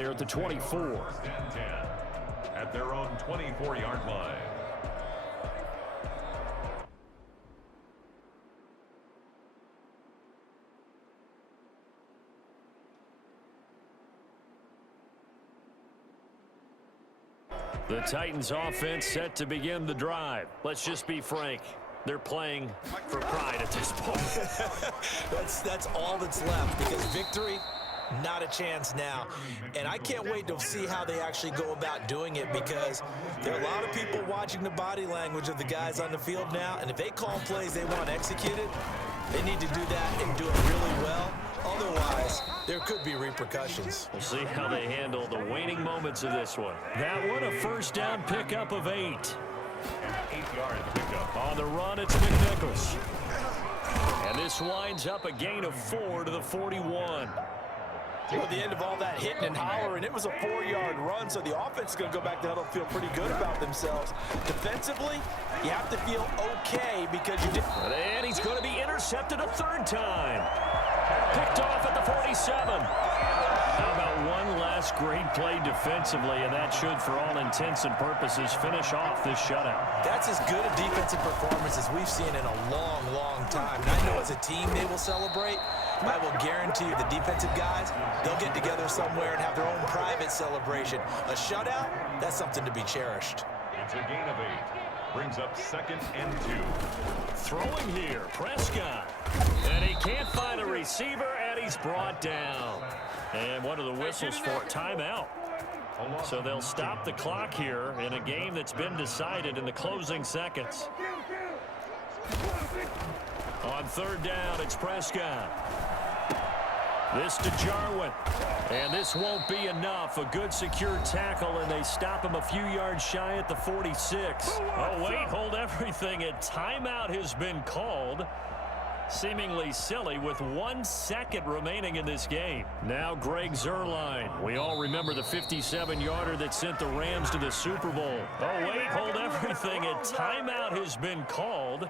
They're at the 24. 10-10 at their own 24-yard line. The Titans offense set to begin the drive. Let's just be frank. They're playing for pride at this point. that's all that's left, because victory, not a chance now. And I can't wait to see how they actually go about doing it, because there are a lot of people watching the body language of the guys on the field now, and if they call plays they want executed, they need to do that and do it really well. Otherwise, there could be repercussions. We'll see how they handle the waning moments of this one. That one, a first down pickup of 8. And 8-yard pickup. On the run, it's McNichols. And this winds up a gain of 4 to the 41. At the end of all that hitting and hollering, it was a 4-yard run, so the offense is going to go back to huddle, feel pretty good about themselves. Defensively, you have to feel okay because you did. And he's going to be intercepted a third time. Picked off at the 47. How about one last great play defensively, and that should, for all intents and purposes, finish off this shutout. That's as good a defensive performance as we've seen in a long, long time. And I know as a team they will celebrate. I will guarantee you the defensive guys, they'll get together somewhere and have their own private celebration. A shutout, that's something to be cherished. It's a gain of 8. Brings up 2nd and 2. Throwing here, Prescott. And he can't find a receiver, and he's brought down. And one of the whistles for a timeout. So they'll stop the clock here in a game that's been decided in the closing seconds. On third down, it's Prescott. This to Jarwin. And this won't be enough. A good secure tackle, and they stop him a few yards shy at the 46. Oh, wait, hold everything. A timeout has been called. Seemingly silly with 1 second remaining in this game. Now Greg Zuerlein. We all remember the 57-yarder that sent the Rams to the Super Bowl. Oh, wait, hold everything. A timeout has been called.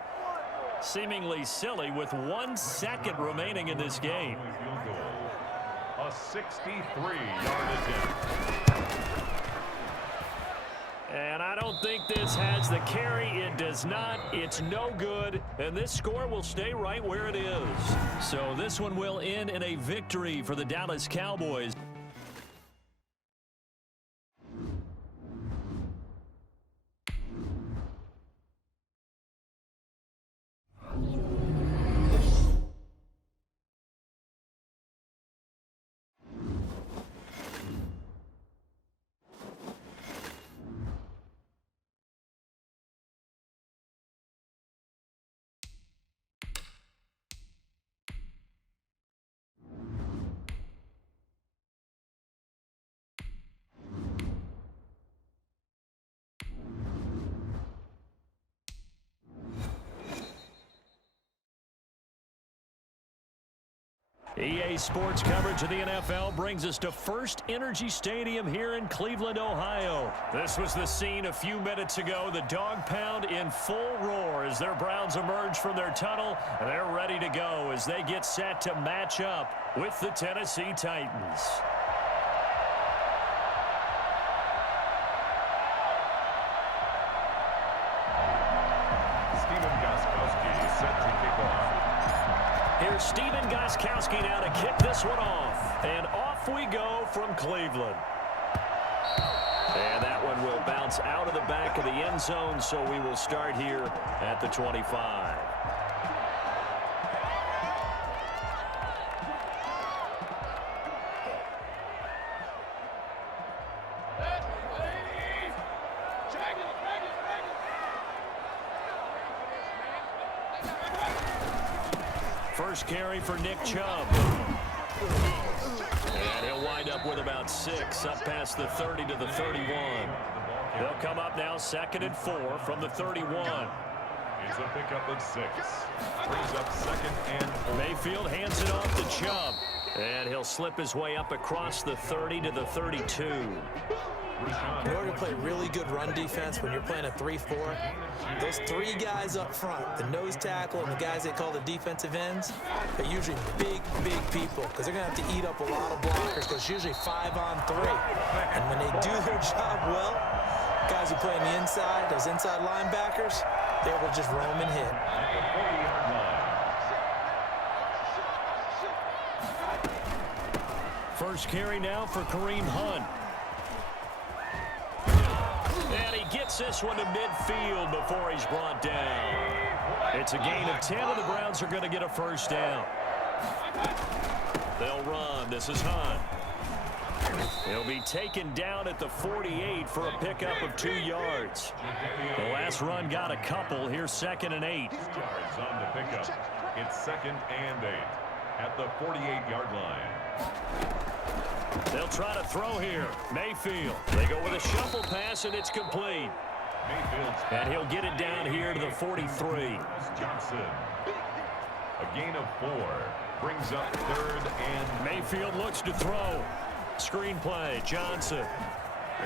Seemingly silly with 1 second remaining in this game. A 63-yard attempt. And I don't think this has the carry. It does not. It's no good. And this score will stay right where it is. So this one will end in a victory for the Dallas Cowboys. EA Sports coverage of the NFL brings us to First Energy Stadium here in Cleveland, Ohio. This was the scene a few minutes ago. The dog pound in full roar as their Browns emerge from their tunnel. They're ready to go as they get set to match up with the Tennessee Titans. Here's Stephen Gostkowski now to kick this one off. And off we go from Cleveland. And that one will bounce out of the back of the end zone, so we will start here at the 25. First carry for Nick Chubb. And he'll wind up with about 6 up past the 30 to the 31. They'll come up now 2nd and 4 from the 31. It's a pickup of 6. Brings up 2nd and 4. Mayfield hands it off to Chubb. And he'll slip his way up across the 30 to the 32. In order to play really good run defense when you're playing a 3-4, those three guys up front, the nose tackle and the guys they call the defensive ends, they're usually big people because they're going to have to eat up a lot of blockers because it's usually 5-on-3. And when they do their job well, guys who play on the inside, those inside linebackers, they will just roam and hit. First carry now for Kareem Hunt. And he gets this one to midfield before he's brought down. It's a gain of 10, and the Browns are going to get a first down. They'll run. This is Hunt. He'll be taken down at the 48 for a pickup of 2 yards. The last run got a couple. Here's 2nd and 8. Yards on the pickup. It's 2nd and 8 at the 48-yard line. They'll try to throw here. Mayfield. They go with a shuffle pass, and it's complete. And he'll get it down here to the 43. Johnson. A gain of 4. Brings up 3rd and... Mayfield looks to throw. Screen play. Johnson.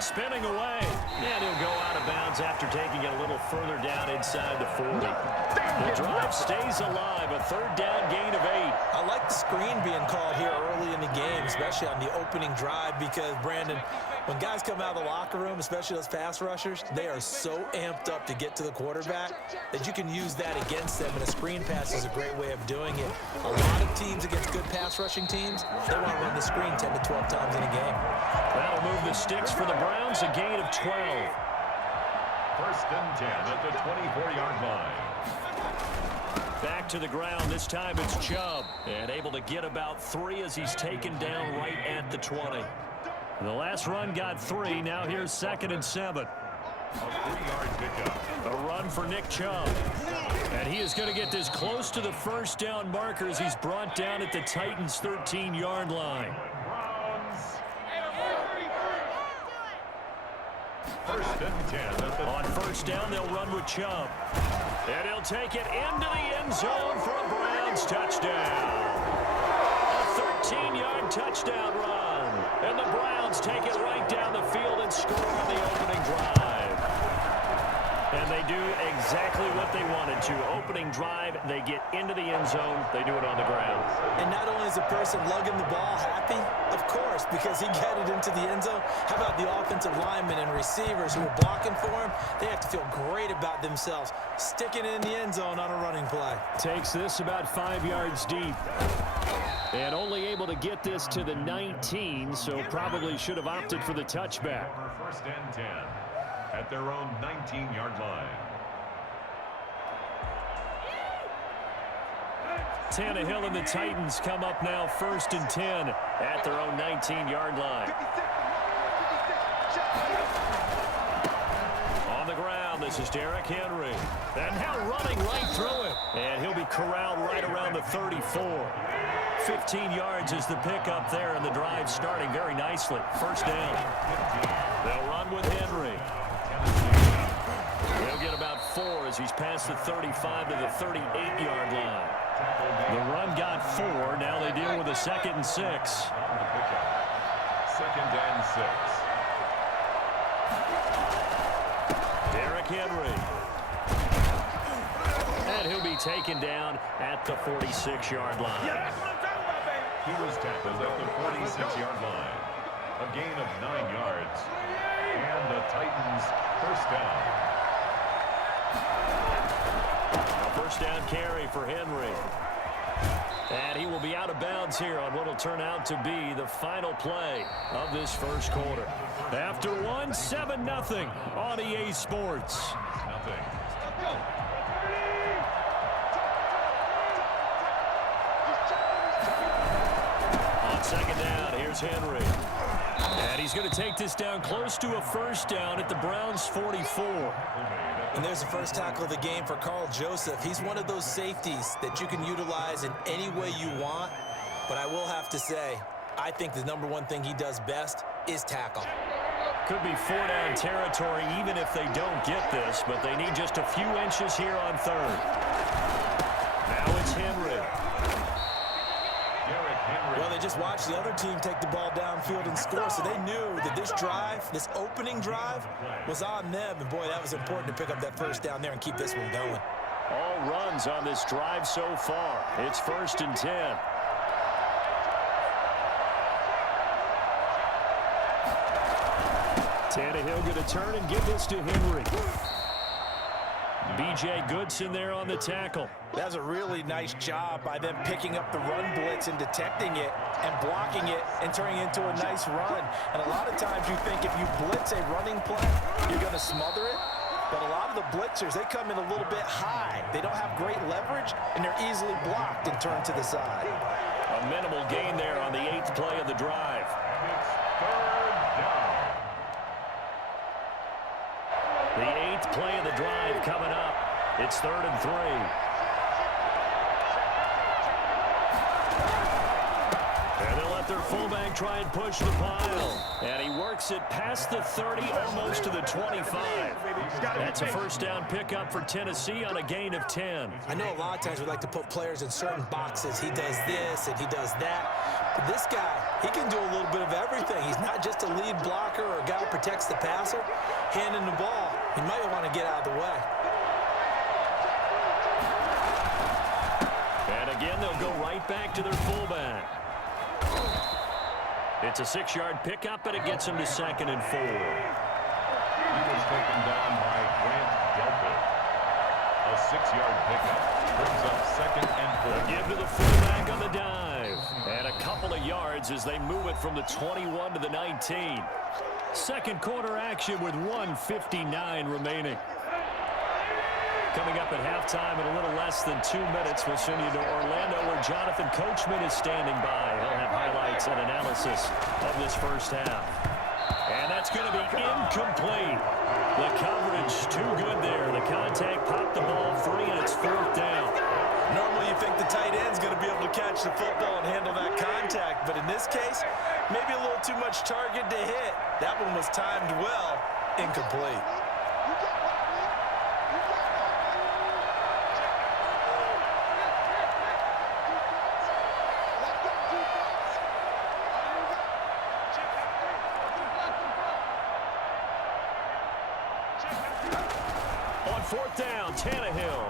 Spinning away. And he'll go out of bounds after taking it a little further down inside the 40. The drive stays alive. A 3rd down gain of 8. I like the screen being called here early in the game, especially on the opening drive, because, Brandon, when guys come out of the locker room, especially those pass rushers, they are so amped up to get to the quarterback that you can use that against them, and a screen pass is a great way of doing it. A lot of teams against good pass rushing teams, they want to run the screen 10 to 12 times in a game. That'll move the sticks for the Browns, a gain of 12. 1st and 10 at the 24-yard line. Back to the ground. This time it's Chubb. And able to get about 3 as he's taken down right at the 20. The last run got 3. Now here's 2nd and 7. A 3-yard pickup. A run for Nick Chubb. And he is going to get this close to the first down marker as he's brought down at the Titans' 13-yard line. Browns. 1st and 10. On first down, they'll run with Chubb. And he'll take it into the end zone for a Browns touchdown. A 13-yard touchdown run. And the Browns take it right down the field and score on the opening drive. And they do exactly what they wanted to. Opening drive, they get into the end zone. They do it on the ground. And not only is the person lugging the ball happy, of course, because he got it into the end zone. How about the offensive linemen and receivers who are blocking for him? They have to feel great about themselves, sticking it in the end zone on a running play. Takes this about 5 yards deep. And only able to get this to the 19, so probably should have opted for the touchback. 1st and 10 at their own 19-yard line. Tannehill and the Titans come up now 1st and 10 at their own 19-yard line. On the ground, this is Derrick Henry. And now running right through it. And he'll be corralled right around the 34. 15 yards is the pickup there, and the drive starting very nicely. First down. They'll run with Henry. He'll get about 4 as he's past the 35 to the 38-yard line. The run got 4. Now they deal with a 2nd and 6. 2nd and 6. Derrick Henry. And he'll be taken down at the 46-yard line. He was tackled at the 46-yard line. A gain of 9 yards. And the Titans' first down. A first down carry for Henry. And he will be out of bounds here on what will turn out to be the final play of this first quarter. After one, 7-0 on EA Sports. Nothing. On 2nd down, here's Henry. And he's going to take this down close to a first down at the Browns' 44. And there's the first tackle of the game for Carl Joseph. He's one of those safeties that you can utilize in any way you want. But I will have to say, I think the number one thing he does best is tackle. Could be 4-down territory even if they don't get this, but they need just a few inches here on 3rd. Now it's Henry. Well, they just watched the other team take the ball downfield and score, so they knew that this drive, this opening drive, was on them. And, boy, that was important to pick up that first down there and keep this one going. All runs on this drive so far. It's 1st and 10. Tannehill going to turn and give this to Henry. B.J. Goodson there on the tackle. That's a really nice job by them picking up the run blitz and detecting it and blocking it and turning it into a nice run. And a lot of times you think if you blitz a running play, you're going to smother it. But a lot of the blitzers, they come in a little bit high. They don't have great leverage, and they're easily blocked and turned to the side. A minimal gain there on the 8th play of the drive. The 8th play of the drive coming up. It's 3rd and 3. And they'll let their fullback try and push the pile. And he works it past the 30, almost to the 25. That's a first down pickup for Tennessee on a gain of 10. I know a lot of times we like to put players in certain boxes. He does this and he does that. But this guy, he can do a little bit of everything. He's not just a lead blocker or a guy who protects the passer. Handing the ball, he might want to get out of the way. And again, they'll go right back to their fullback. It's a 6-yard pickup, and it gets him to 2nd and 4. He was taken down by Grant Delpit. A 6-yard pickup brings up 2nd and 4. Give to the fullback on the dive. And a couple of yards as they move it from the 21 to the 19. Second quarter action with 1:59 remaining. Coming up at halftime in a little less than 2 minutes, we'll send you to Orlando where Jonathan Coachman is standing by. He'll have highlights and analysis of this first half. And that's going to be incomplete. The coverage too good there. The contact popped the ball free, and it's 4th down. Normally you think the tight end's going to be able to catch the football and handle that contact, but in this case, maybe a little too much target to hit. That one was timed well, incomplete. On 4th down, Tannehill.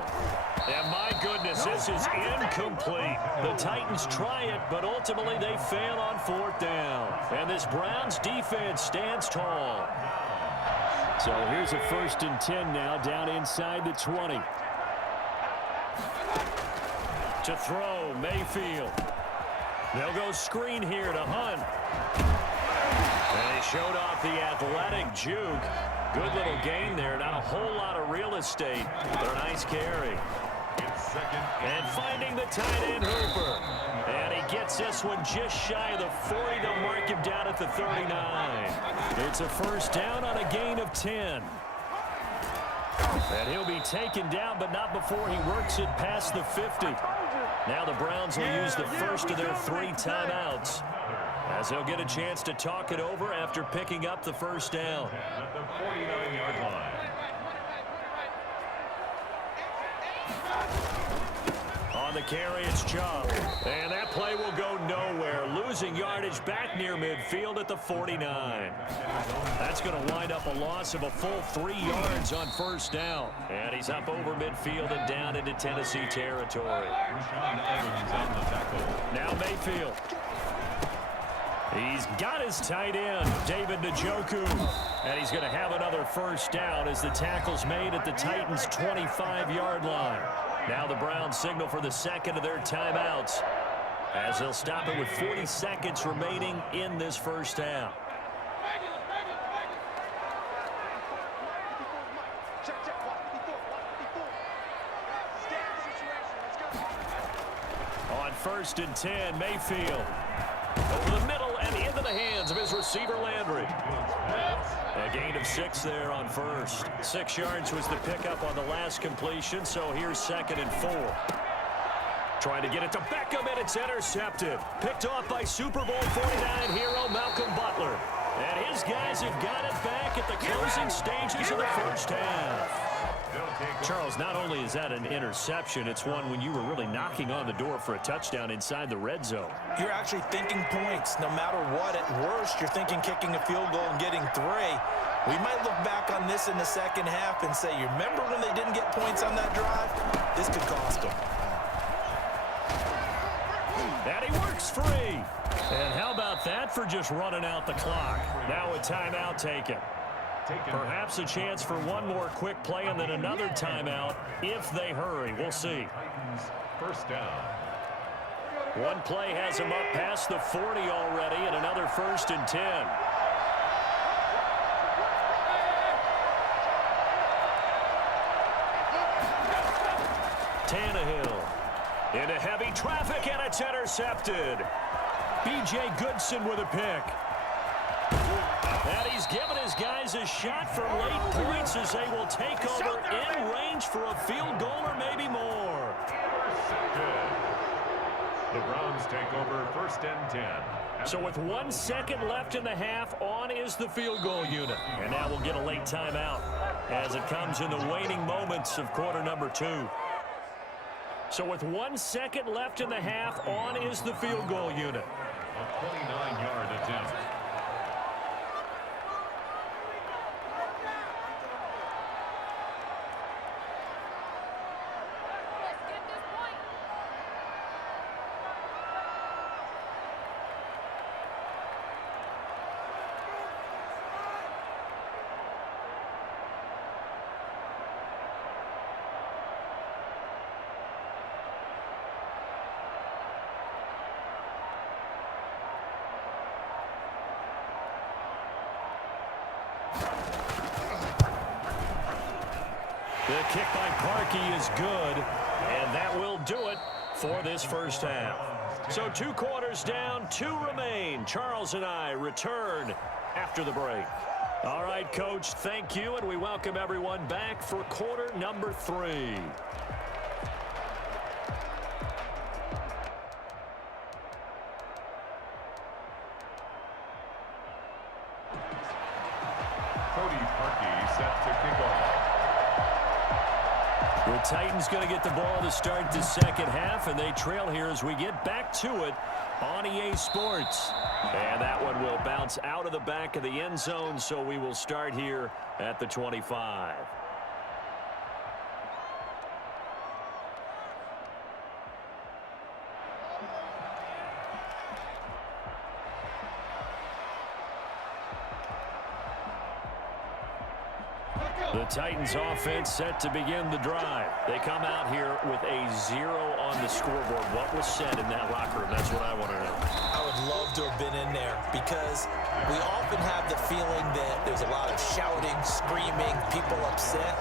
And my goodness, this is incomplete. The Titans try it, but ultimately they fail on 4th down. And this Browns defense stands tall. So here's a 1st and 10 now, down inside the 20. To throw, Mayfield. They'll go screen here to Hunt. And he showed off the athletic juke. Good little gain there. Not a whole lot of real estate, but a nice carry. And finding the tight end, Hooper. And he gets this one just shy of the 40. They'll mark him down at the 39. It's a first down on a gain of 10. And he'll be taken down, but not before he works it past the 50. Now the Browns will use the first of their 3 timeouts, as they'll get a chance to talk it over after picking up the first down. At the 49-yard line. On the carry, it's Chubb. And that play will go nowhere. Losing yardage back near midfield at the 49. That's going to wind up a loss of a full 3 yards on first down. And he's up over midfield and down into Tennessee territory. Now Mayfield. He's got his tight end, David Njoku. And he's going to have another first down as the tackle's made at the Titans' 25-yard line. Now the Browns signal for the second of their timeouts, as they'll stop it with 40 seconds remaining in this first half. On 1st and 10, Mayfield. Over the middle and into the hands of his receiver, Landry. A gain of 6 there on first. 6 yards was the pickup on the last completion, so here's 2nd and 4. Trying to get it to Beckham, and it's intercepted. Picked off by Super Bowl 49 hero Malcolm Butler. And his guys have got it back at the closing stages of the first half. Charles, not only is that an interception, it's one when you were really knocking on the door for a touchdown inside the red zone. You're actually thinking points. No matter what, at worst, you're thinking kicking a field goal and getting 3. We might look back on this in the second half and say, you remember when they didn't get points on that drive? This could cost them. And he works free. And how about that for just running out the clock? Now a timeout taken. Perhaps a chance for one more quick play and then another timeout if they hurry. We'll see. First down. One play has him up past the 40 already, and another 1st and 10. Tannehill into heavy traffic, and it's intercepted. B.J. Goodson with a pick. And he's given his guys a shot for late points as they will take over in range for a field goal or maybe more. Good. The Browns take over 1st and 10. So with 1 second left in the half, on is the field goal unit. And now we'll get a late timeout as it comes in the waning moments of quarter number 2. So with 1 second left in the half, on is the field goal unit. A 29-yard attempt. The kick by Parkey is good, and that will do it for this first half. So 2 quarters down, 2 remain. Charles and I return after the break. All right, Coach, thank you, and we welcome everyone back for quarter number 3. The Titans going to get the ball to start the second half, and they trail here as we get back to it on EA Sports. And that one will bounce out of the back of the end zone, so we will start here at the 25. The Titans offense set to begin the drive. They come out here with a 0 on the scoreboard. What was said in that locker room? That's what I want to know. I would love to have been in there because we often have the feeling that there's a lot of shouting, screaming, people upset.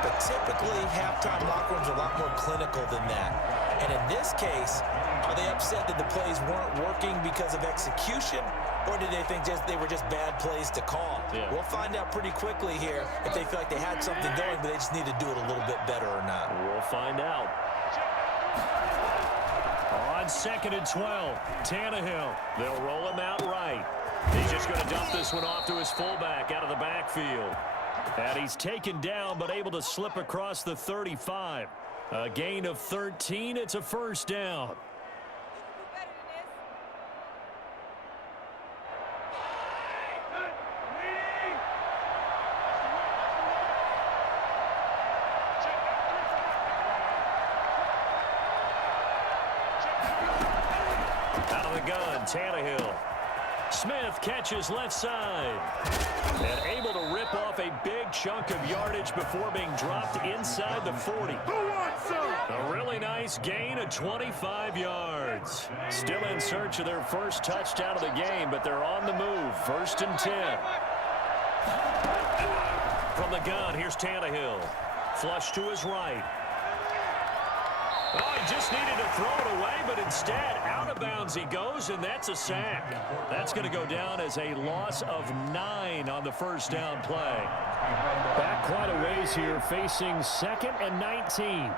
But typically, halftime locker rooms are a lot more clinical than that. And in this case, are they upset that the plays weren't working because of execution? Or did they think they were just bad plays to call? Yeah. We'll find out pretty quickly here if they feel like they had something going, but they just need to do it a little bit better or not. We'll find out. On 2nd and 12, Tannehill. They'll roll him out right. He's just going to dump this one off to his fullback out of the backfield. And he's taken down but able to slip across the 35. A gain of 13. It's a first down. Out of the gun, Tannehill. Smith catches left side. And able to rip off a big chunk of yardage before being dropped inside the 40. A really nice gain of 25 yards. Still in search of their first touchdown of the game, but they're on the move. 1st and 10. From the gun, here's Tannehill. Flush to his right. Oh, he just needed to throw it away, but instead, out of bounds he goes, and that's a sack. That's going to go down as a loss of 9 on the first down play. Back quite a ways here, facing 2nd and 19.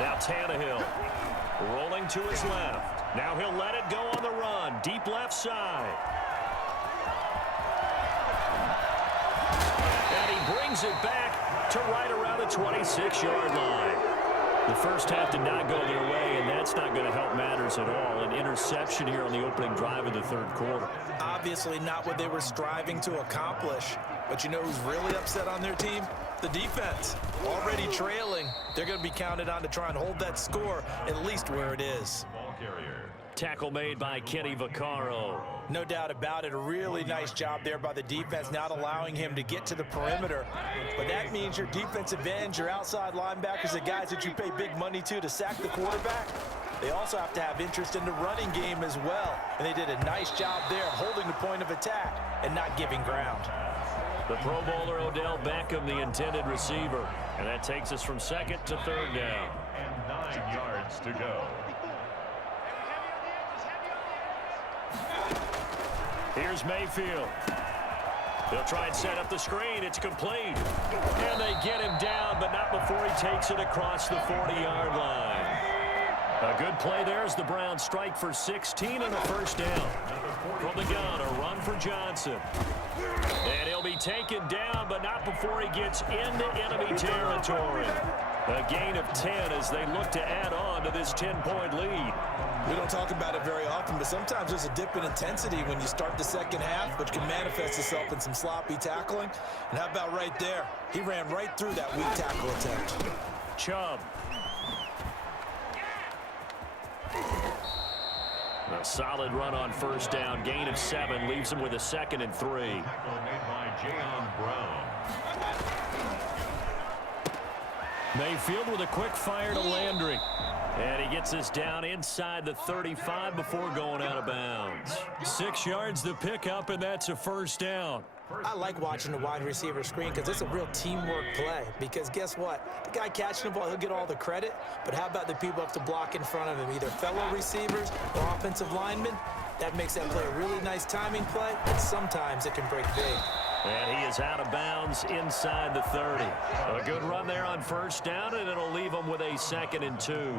Now Tannehill rolling to his left. Now he'll let it go on the run. Deep left side. And he brings it back to right around the 26-yard line. The first half did not go their way, and that's not going to help matters at all. An interception here on the opening drive of the third quarter. Obviously not what they were striving to accomplish. But you know who's really upset on their team? The defense. Already trailing. They're going to be counted on to try and hold that score at least where it is. Ball carrier. Tackle made by Kenny Vaccaro. No doubt about it. A really nice job there by the defense, not allowing him to get to the perimeter. But that means your defensive ends, your outside linebackers, the guys that you pay big money to sack the quarterback, they also have to have interest in the running game as well. And they did a nice job there holding the point of attack and not giving ground. The Pro Bowler Odell Beckham, the intended receiver. And that takes us from second to third down. And 9 yards to go. Here's Mayfield. They'll try and set up the screen. It's complete. And they get him down, but not before he takes it across the 40-yard line. A good play there as the Browns strike for 16 and a first down. From the gun, a run for Johnson. And he'll be taken down, but not before he gets into enemy territory. A gain of 10 as they look to add on to this 10-point lead. We don't talk about it very often, but sometimes there's a dip in intensity when you start the second half, which can manifest itself in some sloppy tackling. And how about right there? He ran right through that weak tackle attempt. Chubb. A solid run on first down. Gain of 7 leaves him with a 2nd and 3. Tackle made by Jayon Brown. Mayfield with a quick fire to Landry. And he gets us down inside the 35 before going out of bounds. 6 yards to pick up, and that's a first down. I like watching the wide receiver screen because it's a real teamwork play. Because guess what? The guy catching the ball, he'll get all the credit. But how about the people up to block in front of him, either fellow receivers or offensive linemen? That makes that play a really nice timing play, and sometimes it can break big. And he is out of bounds inside the 30. A good run there on first down, and it'll leave him with a 2nd and 2.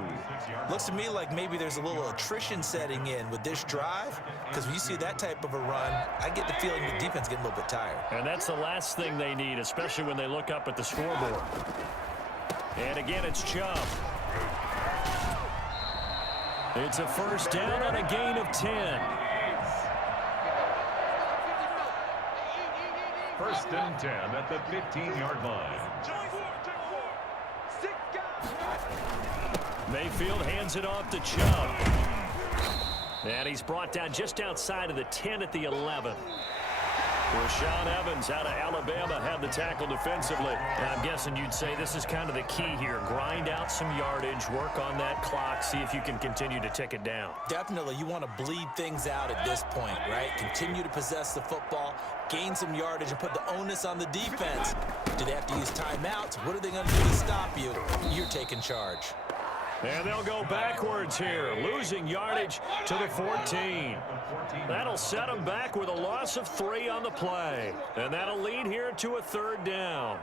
Looks to me like maybe there's a little attrition setting in with this drive, because when you see that type of a run, I get the feeling the defense getting a little bit tired. And that's the last thing they need, especially when they look up at the scoreboard. And again, it's Chubb. It's a first down on a gain of 10. First and 10 at the 15-yard line. Mayfield hands it off to Chubb. And he's brought down just outside of the 10 at the 11. Rashaan Evans out of Alabama had the tackle defensively. And I'm guessing you'd say this is kind of the key here. Grind out some yardage, work on that clock, see if you can continue to tick it down. Definitely, you want to bleed things out at this point, right? Continue to possess the football, gain some yardage, and put the onus on the defense. Do they have to use timeouts? What are they going to do to stop you? You're taking charge. And they'll go backwards here, losing yardage to the 14. That'll set them back with a loss of 3 on the play. And that'll lead here to a third down.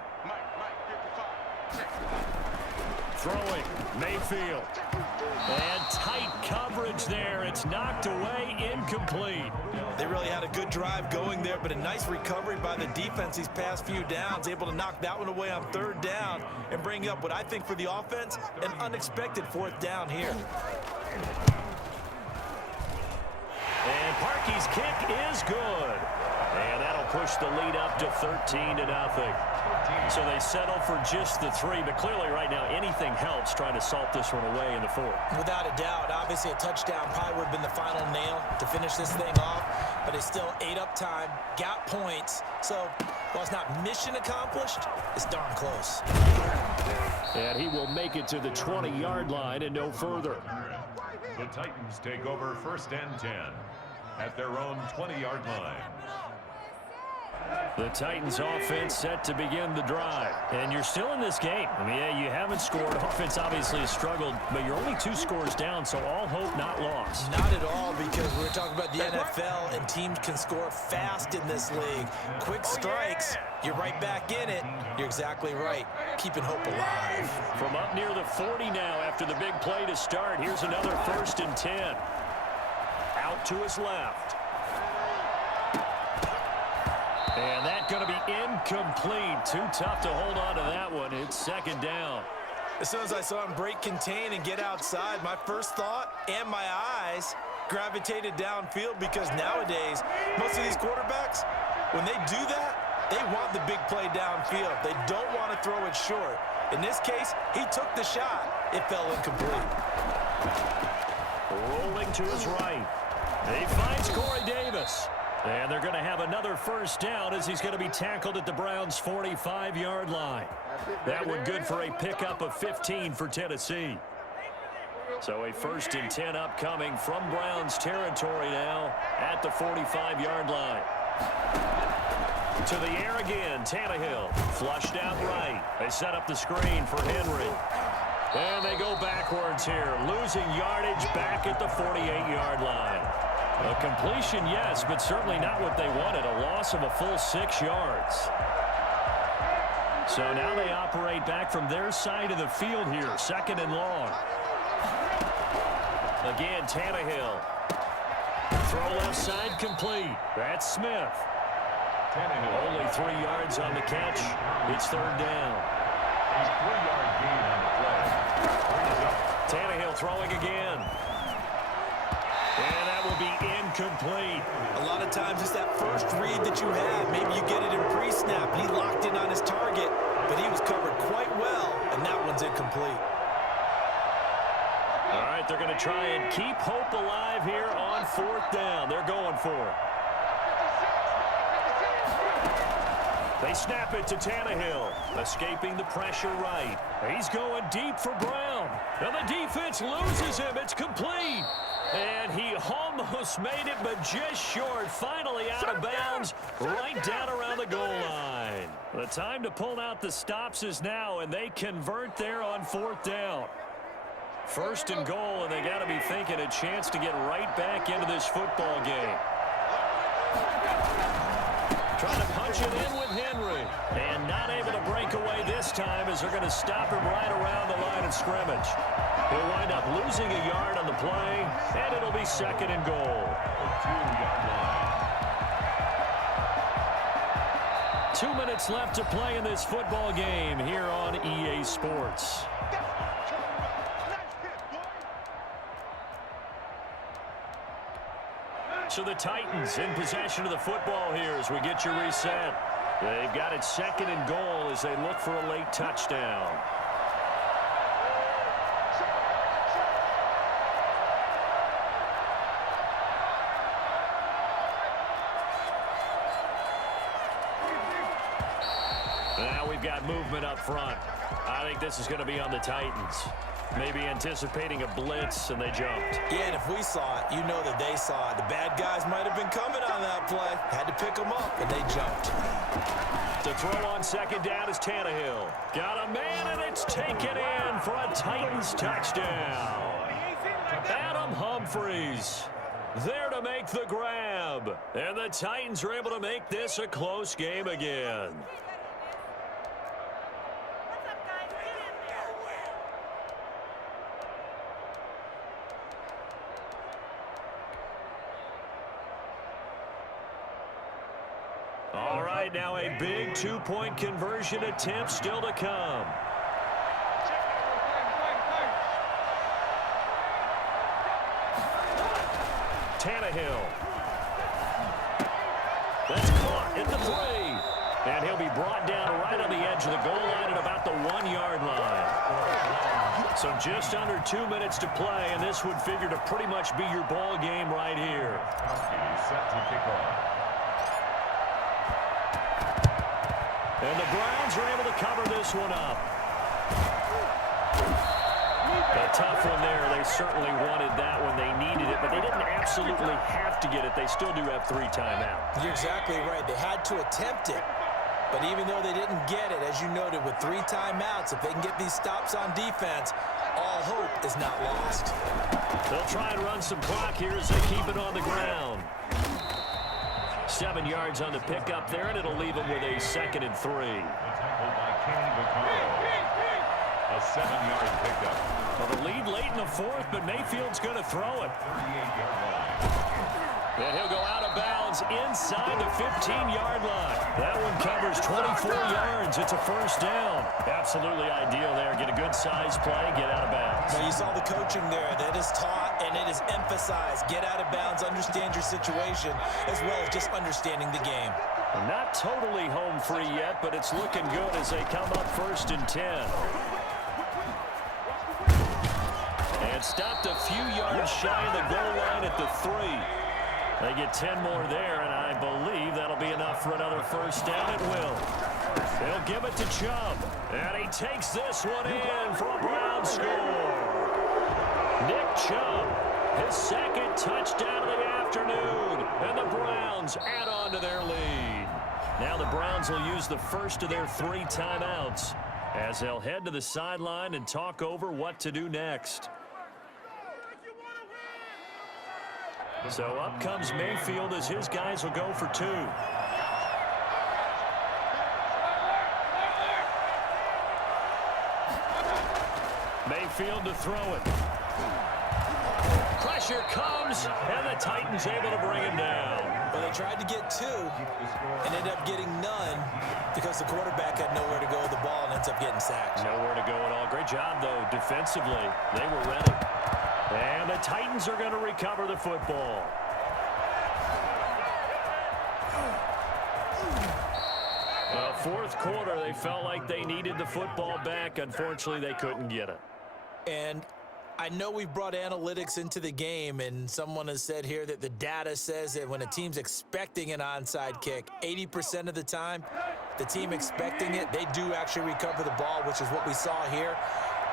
Throwing, Mayfield. And tight coverage there. It's knocked away, incomplete. They really had a good drive going there, but a nice recovery by the defense these past few downs, able to knock that one away on third down and bring up what I think for the offense, an unexpected 4th down here. And Parkey's kick is good. And that'll push the lead up to 13-0. So they settle for just the 3, but clearly right now anything helps trying to salt this one away in the 4th. Without a doubt, obviously a touchdown probably would have been the final nail to finish this thing off, but it's still ate up time, got points. So while it's not mission accomplished, it's darn close. And he will make it to the 20-yard line and no further. The Titans take over first and 10 at their own 20-yard line. The Titans offense set to begin the drive. And you're still in this game. I mean, yeah, you haven't scored. Offense obviously has struggled, but you're only 2 scores down, so all hope not lost. Not at all, because we're talking about the NFL, and teams can score fast in this league. Quick strikes, you're right back in it. You're exactly right. Keeping hope alive. From up near the 40 now after the big play to start. Here's another first and 10. Out to his left. And that's going to be incomplete. Too tough to hold on to that one. It's second down. As soon as I saw him break contain and get outside, my first thought and my eyes gravitated downfield, because nowadays, most of these quarterbacks, when they do that, they want the big play downfield. They don't want to throw it short. In this case, he took the shot. It fell incomplete. Rolling to his right. He finds Corey Davis. And they're going to have another first down as he's going to be tackled at the Browns' 45-yard line. That one good for a pickup of 15 for Tennessee. So a 1st and 10 upcoming from Browns territory now at the 45-yard line. To the air again, Tannehill. Flushed out right. They set up the screen for Henry. And they go backwards here, losing yardage back at the 48-yard line. A completion, yes, but certainly not what they wanted. A loss of a full 6 yards. So now they operate back from their side of the field here, 2nd and long. Again, Tannehill. Throw left side complete. That's Smith. Only 3 yards on the catch. It's 3rd down. His 3-yard gain on the play. Tannehill throwing again. And that will be incomplete. A lot of times it's that first read that you have. Maybe you get it in pre-snap. He locked in on his target, but he was covered quite well, and that one's incomplete. All right, they're going to try and keep hope alive here on 4th down. They're going for it. They snap it to Tannehill, escaping the pressure right. He's going deep for Brown. Now the defense loses him. It's complete. And he almost made it, but just short. Finally out of bounds, right down around the goal line. The time to pull out the stops is now, and they convert there on 4th down. 1st and goal, and they got to be thinking a chance to get right back into this football game. Trying to punch it in with Henry. And not able to break away this time as they're going to stop him right around the line of scrimmage. He'll wind up losing a yard on the play, and it'll be 2nd and goal. 2 minutes left to play in this football game here on EA Sports. So the Titans in possession of the football here as we get you reset. They've got it 2nd and goal as they look for a late touchdown. Now we've got movement up front. I think this is going to be on the Titans. Maybe anticipating a blitz, and they jumped. Yeah, and if we saw it, you know that they saw it. The bad guys might have been coming on that play. Had to pick them up, and they jumped. To throw on 2nd down is Tannehill. Got a man, and it's taken in for a Titans touchdown. Adam Humphries there to make the grab. And the Titans are able to make this a close game again. All right, now a big 2-point conversion attempt still to come. Tannehill. That's caught at the 3. And he'll be brought down right on the edge of the goal line at about the 1-yard line. So just under 2 minutes to play, and this would figure to pretty much be your ball game right here. Set to kick off. And the Browns are able to cover this one up. A tough one there. They certainly wanted that one. They needed it, but they didn't absolutely have to get it. They still do have 3 timeouts. You're exactly right. They had to attempt it. But even though they didn't get it, as you noted, with 3 timeouts, if they can get these stops on defense, all hope is not lost. They'll try and run some clock here as they keep it on the ground. 7 yards on the pickup there, and it'll leave them with a 2nd and 3. A 7-yard pickup. Well, the lead late in the 4th, but Mayfield's going to throw it. 38-yard line. And he'll go out of bounds is inside the 15-yard line. That one covers 24 yards. It's a first down. Absolutely ideal there. Get a good size play, get out of bounds. Well, you saw the coaching there. That is taught and it is emphasized. Get out of bounds, understand your situation, as well as just understanding the game. Not totally home free yet, but it's looking good as they come up 1st and 10. And stopped a few yards shy of the goal line at the 3. They get 10 more there, and I believe that'll be enough for another first down. It will. They'll give it to Chubb, and he takes this one in for a Brown score. Nick Chubb, his second touchdown of the afternoon, and the Browns add on to their lead. Now the Browns will use the first of their 3 timeouts as they'll head to the sideline and talk over what to do next. So up comes Mayfield as his guys will go for 2. Mayfield to throw it. Pressure comes, and the Titans able to bring him down. Well, they tried to get 2 and ended up getting none because the quarterback had nowhere to go with the ball and ends up getting sacked. Nowhere to go at all. Great job, though, defensively. They were ready. And the Titans are going to recover the football. Well, 4th quarter, they felt like they needed the football back. Unfortunately, they couldn't get it. And I know we've brought analytics into the game, and someone has said here that the data says that when a team's expecting an onside kick, 80% of the time, the team expecting it, they do actually recover the ball, which is what we saw here.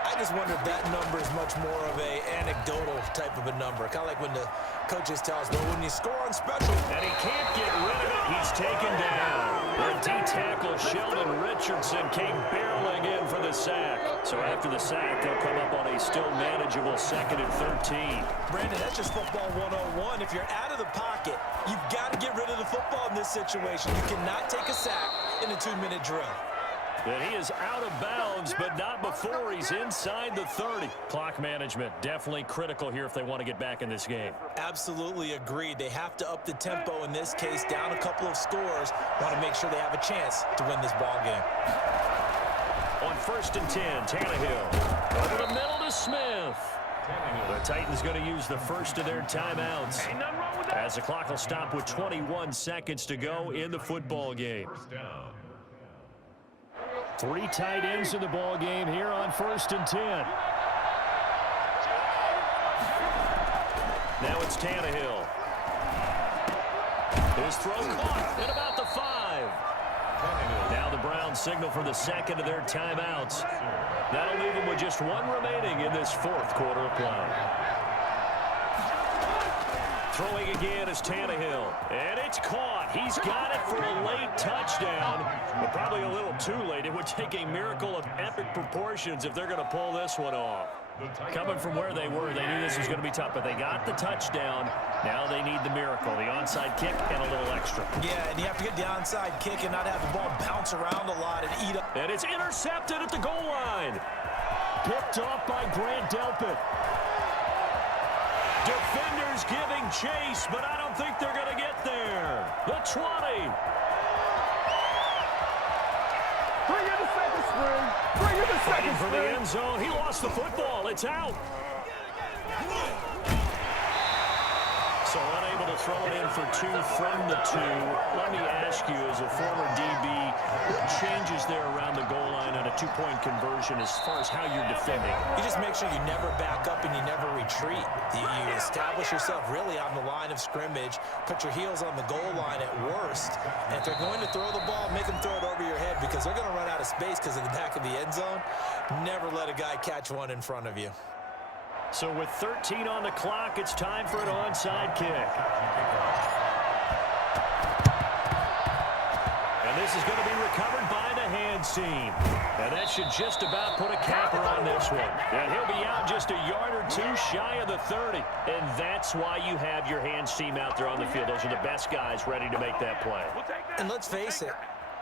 I just wonder if that number is much more of a anecdotal type of a number. Kind of like when the coaches tell us, well, when you score on special. And he can't get rid of it. He's taken down. The D-tackle Sheldon Richardson came barreling in for the sack. So after the sack, they'll come up on a still manageable 2nd and 13. Brandon, that's just football 101. If you're out of the pocket, you've got to get rid of the football in this situation. You cannot take a sack in a 2-minute drill. And he is out of bounds, but not before he's inside the 30. Clock management definitely critical here if they want to get back in this game. Absolutely agreed. They have to up the tempo in this case, down a couple of scores. Want to make sure they have a chance to win this ball game. On 1st and 10, Tannehill over the middle to Smith. The Titans going to use the first of their timeouts as the clock will stop with 21 seconds to go in the football game. 3 tight ends in the ball game here on 1st and 10. Now it's Tannehill. His throw caught at about the 5. Now the Browns signal for the 2nd of their timeouts. That'll leave them with just 1 remaining in this 4th quarter of play. Throwing again is Tannehill, and it's caught. He's got it for a late touchdown, but probably a little too late. It would take a miracle of epic proportions if they're going to pull this one off. Coming from where they were, they knew this was going to be tough, but they got the touchdown. Now they need the miracle, the onside kick and a little extra. Yeah, and you have to get the onside kick and not have the ball bounce around a lot and eat up. And it's intercepted at the goal line. Picked off by Grant Delpit. Defenders giving chase, but I don't think they're going to get there. The 20. Bring in the second string. Bring in the second For string. the end zone. He lost the football. It's out. So unable to throw it in for 2 from the 2. Let me ask you, as a former DB, what changes there around the goal line on a 2-point conversion as far as how you're defending? You just make sure you never back up and you never retreat. You establish yourself really on the line of scrimmage, put your heels on the goal line at worst, and if they're going to throw the ball, make them throw it over your head because they're going to run out of space because of the back of the end zone. Never let a guy catch one in front of you. So with 13 on the clock, it's time for an onside kick. And this is going to be recovered by the hands team. And that should just about put a capper on this one. And he'll be out just a yard or 2 shy of the 30. And that's why you have your hands team out there on the field. Those are the best guys ready to make that play. And let's face it,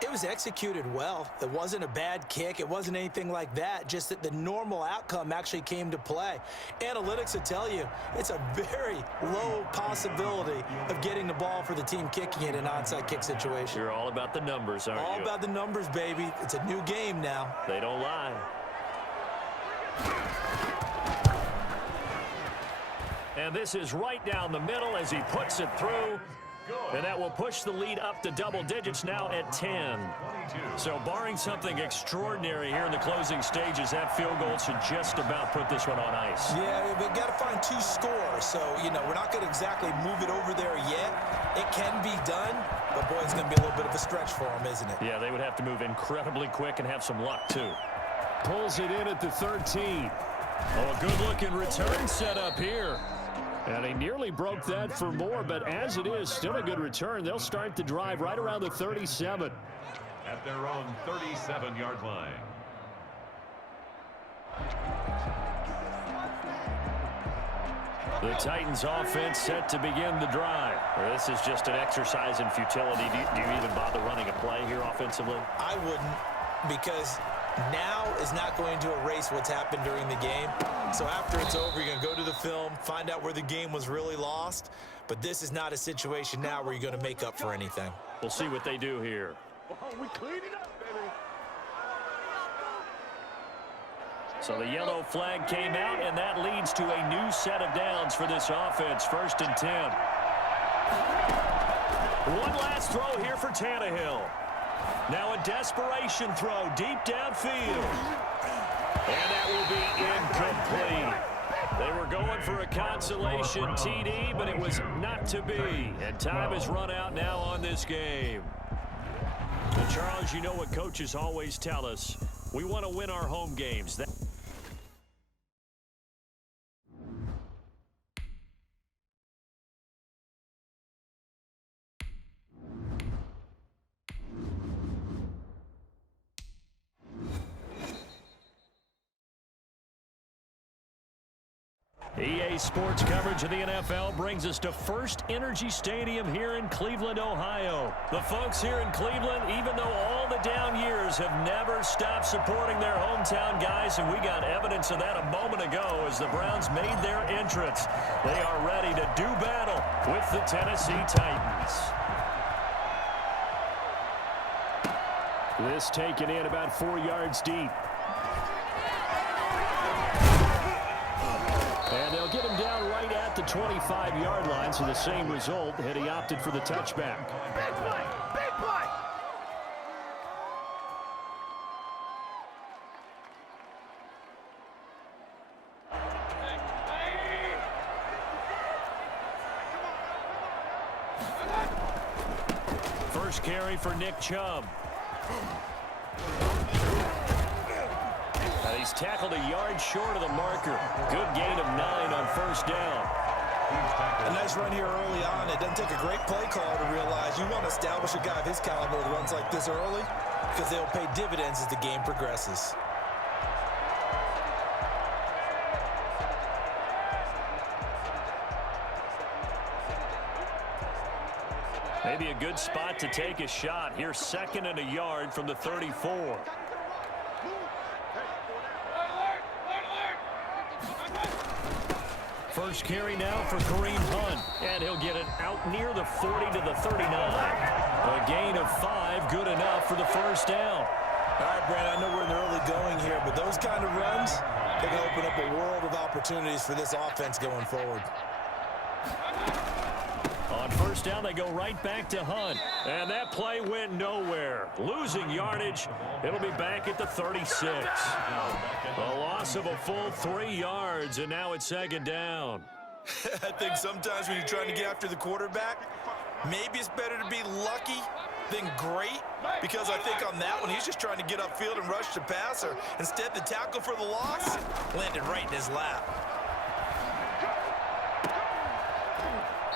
It was executed well. It wasn't a bad kick. It wasn't anything like that, just that the normal outcome actually came to play. Analytics will tell you it's a very low possibility of getting the ball for the team kicking it in an onside kick situation. You're all about the numbers, aren't you? All about the numbers, baby. It's a new game now. They don't lie. And this is right down the middle as he puts it through. And that will push the lead up to double digits now at 10. So barring something extraordinary here in the closing stages, that field goal should just about put this one on ice. Yeah, we've got to find 2 scores. So, we're not going to exactly move it over there yet. It can be done, but, boy, it's going to be a little bit of a stretch for them, isn't it? Yeah, they would have to move incredibly quick and have some luck, too. Pulls it in at the 13. Oh, a good-looking return set up here. And he nearly broke that for more, but as it is, still a good return. They'll start the drive right around the 37. At their own 37-yard line. The Titans offense set to begin the drive. This is just an exercise in futility. Do you even bother running a play here offensively? I wouldn't, because now is not going to erase what's happened during the game. So after it's over, you're going to go to the film, find out where the game was really lost. But this is not a situation now where you're going to make up for anything. We'll see what they do here. We cleaned it up, baby. So the yellow flag came out, and that leads to a new set of downs for this offense. 1st and 10. One last throw here for Tannehill. Now a desperation throw deep downfield. And that will be incomplete. They were going for a consolation TD, but it was not to be. And time has run out now on this game. And Charles, you know what coaches always tell us. We want to win our home games. EA Sports coverage of the NFL brings us to First Energy Stadium here in Cleveland, Ohio. The folks here in Cleveland, even though all the down years, have never stopped supporting their hometown guys, and we got evidence of that a moment ago as the Browns made their entrance. They are ready to do battle with the Tennessee Titans. This taken in about 4 yards deep. And they'll get him down right at the 25-yard line, so the same result had he opted for the touchback. Big play! Big play! First carry for Nick Chubb. He's tackled a yard short of the marker. Good gain of 9 on first down. A nice run here early on. It doesn't take a great play call to realize you want to establish a guy of his caliber that runs like this early, because they'll pay dividends as the game progresses. Maybe a good spot to take a shot. Here's 2nd and a yard from the 34. First carry now for Kareem Hunt, and he'll get it out near the 40 to the 39. A gain of 5, good enough for the first down. All right, Brandon, I know we're in the early going here, but those kind of runs, they're going to open up a world of opportunities for this offense going forward. On first down, they go right back to Hunt. And that play went nowhere. Losing yardage. It'll be back at the 36. A loss of a full 3 yards, and now it's 2nd down. I think sometimes when you're trying to get after the quarterback, maybe it's better to be lucky than great, because I think on that one, he's just trying to get upfield and rush the passer. Instead, the tackle for the loss landed right in his lap.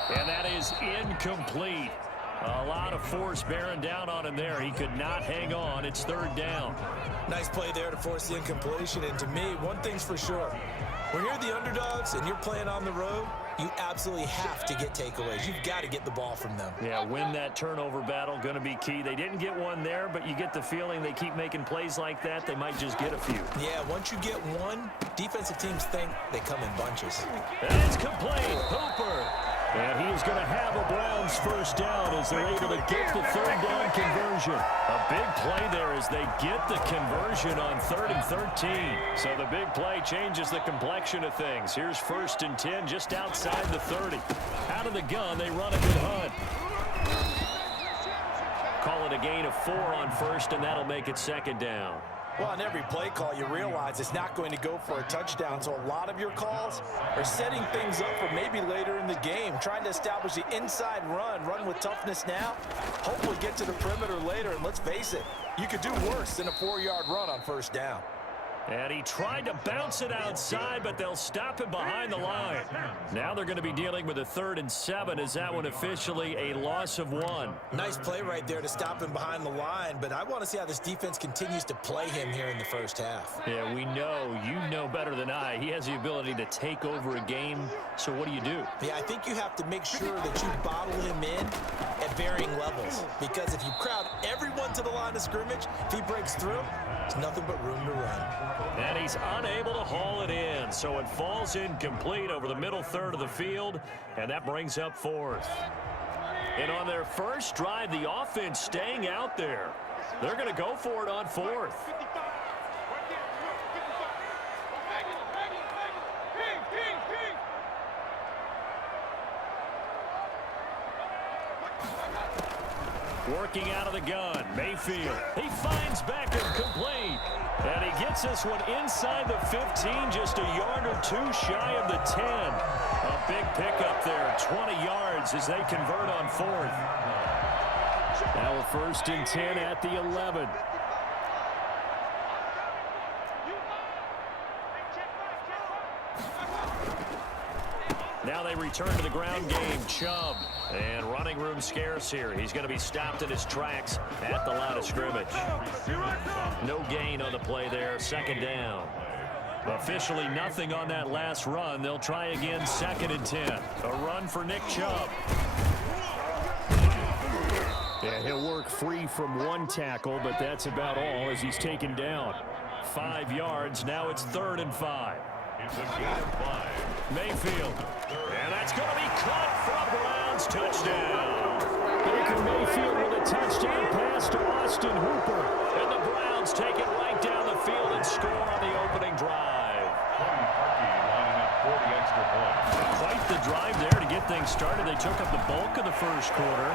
And that is incomplete. A lot of force bearing down on him there. He could not hang on. It's 3rd down. Nice play there to force the incompletion. And to me, one thing's for sure. When you're the underdogs and you're playing on the road, You absolutely have to get takeaways. You've got to get the ball from them. Yeah, win that turnover battle, going to be key. They didn't get one there, but you get the feeling they keep making plays like that, they might just get a few. Yeah, once you get one, defensive teams think they come in bunches. And it's complete. Hooper. And he's going to have a Browns first down as they're able to get the third down conversion. A big play there as they get the conversion on 3rd and 13. So the big play changes the complexion of things. Here's 1st and 10 just outside the 30. Out of the gun, they run it with Hunt. Call it a gain of 4 on 1st, and that'll make it 2nd down. Well, on every play call, you realize it's not going to go for a touchdown, so a lot of your calls are setting things up for maybe later in the game, trying to establish the inside run with toughness now, hopefully get to the perimeter later, and let's face it, you could do worse than a 4-yard run on 1st down. And he tried to bounce it outside, but they'll stop him behind the line. Now they're going to be dealing with a 3rd and 7. Is that one officially a loss of 1? Nice play right there to stop him behind the line, but I want to see how this defense continues to play him here in the first half. Yeah, we know. You know better than I. He has the ability to take over a game, so what do you do? Yeah, I think you have to make sure that you bottle him in at varying levels, because if you crowd everyone to the line of scrimmage, if he breaks through, there's nothing but room to run. And he's unable to haul it in, so it falls incomplete over the middle third of the field, and that brings up 4th. And on their first drive, the offense staying out there. They're going to go for it on 4th. Working out of the gun, Mayfield. He finds Beckham complete. And he gets this one inside the 15, just a yard or 2 shy of the 10. A big pickup there, 20 yards as they convert on 4th. Now a 1st and 10 at the 11. Now they return to the ground game. Chubb. And running room scarce here. He's going to be stopped in his tracks at the line of scrimmage. No gain on the play there. 2nd down. Officially nothing on that last run. They'll try again 2nd and 10. A run for Nick Chubb. Yeah, he'll work free from 1 tackle, but that's about all as he's taken down. 5 yards. Now it's 3rd and 5. It's a gain of 5. Mayfield. And that's going to be caught for a Browns touchdown. Baker Mayfield with a touchdown pass to Austin Hooper. And the Browns take it right down the field and score on the opening drive. Lining up 40 extra points. Quite the drive there to get things started. They took up the bulk of the first quarter,